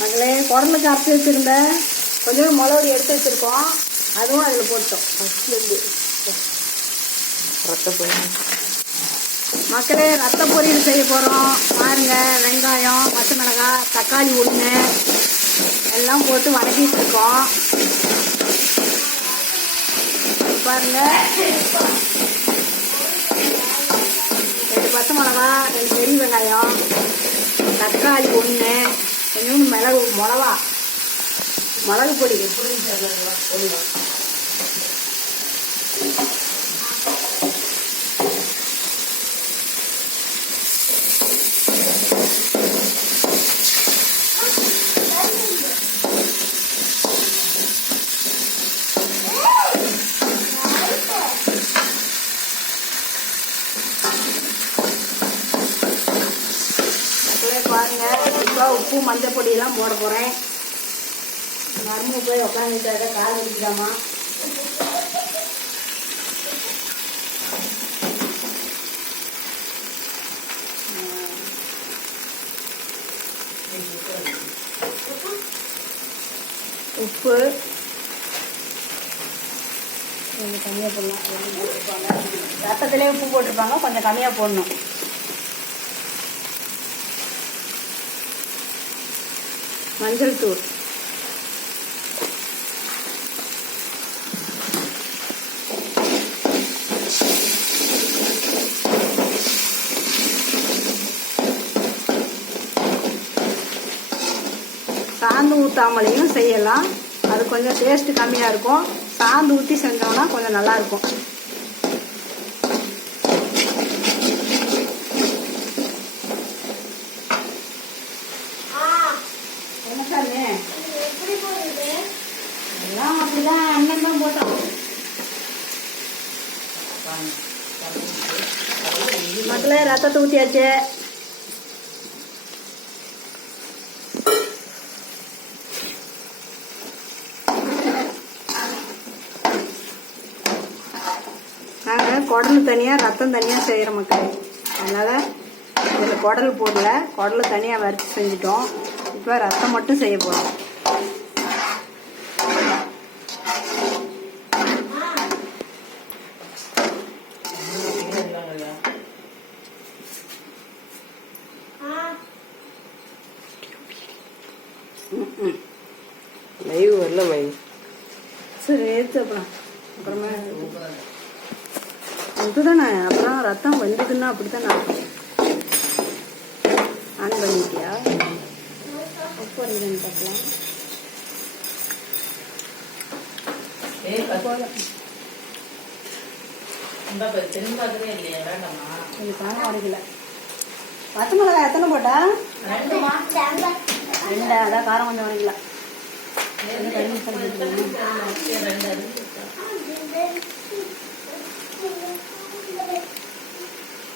மக்களே குடலுக்கு அரைச்சி வச்சுருந்தேன், கொஞ்சம் மிளகுடி எடுத்து வச்சுருக்கோம், அதுவும் அதில் போட்டோம். ஃபஸ்ட்லேருந்து ரத்த பொரியல் மக்களே ரத்த பொரியல் செய்ய போகிறோம். பாருங்கள், வெங்காயம், பச்சை மிளகாய், தக்காளி ஒன்று எல்லாம் போட்டு வதக்கிட்டு இருக்கோம். பாருங்கள், 2 பச்சை மிளகா, 2 பெரிய வெங்காயம், தக்காளி ஒன்று, கொஞ்சம் மிளகு பொடி. பாருங்க, இப்போ உப்பு மஞ்சள் பொடியெல்லாம் போட போகிறேன். மருமக போய் உட்காந்துட்டாக்க கால் வலிக்குதாமா. உப்பு கொஞ்சம் கம்மியாக போடலாம். ரத்தத்திலே உப்பு போட்டிருப்பாங்க, கொஞ்சம் கம்மியாக போடணும். மஞ்சள் தூள், சாந்து ஊற்றாமலையும் செய்யலாம், அது கொஞ்சம் டேஸ்ட் கம்மியாக இருக்கும். சாந்து ஊற்றி செஞ்சோம்னா கொஞ்சம் நல்லாயிருக்கும். எல்லாம் அப்படிதான் அண்ணன் தான் போட்டோம். மக்களே ரத்தத்தை ஊற்றியாச்சு. நாங்கள் குடல் தனியாக ரத்தம் தனியாக செய்கிற மக்களே, அதனால் இதில் குடல் போடல, குடல் தனியாக வறுத்து செஞ்சிட்டோம். இப்போ ரத்தம் மட்டும் செய்ய போகிறோம். லைவ் வரல மை. சரி எடுத்து அப்புறமா இதுதானே. அப்புறம் ரத்தம் வந்ததுன்னா அப்படித்தானே ஆன் பண்ணிட்டியா? உப்பு வருதுன்னு பார்க்கலாம். கொஞ்சம் காரம் அடிக்கல. பச்சை மிளகாய் எத்தனை போட்டா? 2. அதான் காரம் கொஞ்சம் அடிக்கல.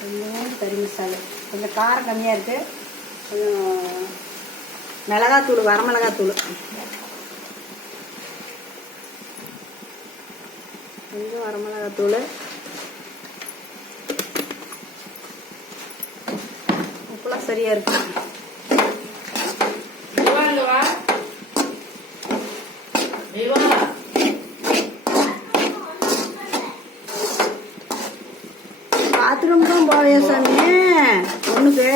கொஞ்சம் கறி மசாலா, கொஞ்சம் காரம் கம்மியாக இருக்கு. கொஞ்சம் மிளகாத்தூள், வரமிளகாத்தூள், கொஞ்சம் வரமிளகாத்தூள், உப்புலாம் சரியா இருக்கு. பாத்ரூம் தான் போவே சாமி ஒண்ணுக்கு.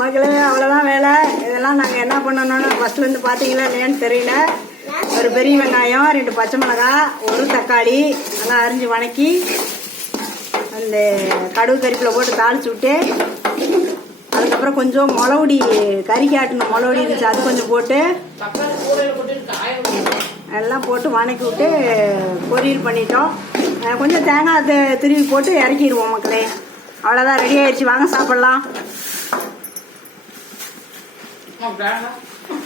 மக்களே அவ்வளோதான் வேலை. இதெல்லாம் நாங்கள் என்ன பண்ணணும்னா ஃபர்ஸ்ட்லேருந்து பார்த்தீங்களா இல்லையான்னு தெரியல. ஒரு பெரிய வெங்காயம், 2 பச்சை மிளகாய், 1 தக்காளி நல்லா அரிஞ்சு வணக்கி அந்த கடுகு கறிப்பில் போட்டு தாளிச்சு விட்டு, அதுக்கப்புறம் கொஞ்சம் மிளகுடி, கறிக்கு ஆட்டின மிளகுடி இருந்துச்சு, அது கொஞ்சம் போட்டு எல்லாம் போட்டு வணக்கி விட்டு பொரியல் பண்ணிட்டோம். கொஞ்சம் தேங்காய் திருவி போட்டு இறக்கிடுவோம் மக்களே. அவ்வளோதான், ரெடி ஆயிடுச்சு. வாங்க சாப்பிட்லாம்.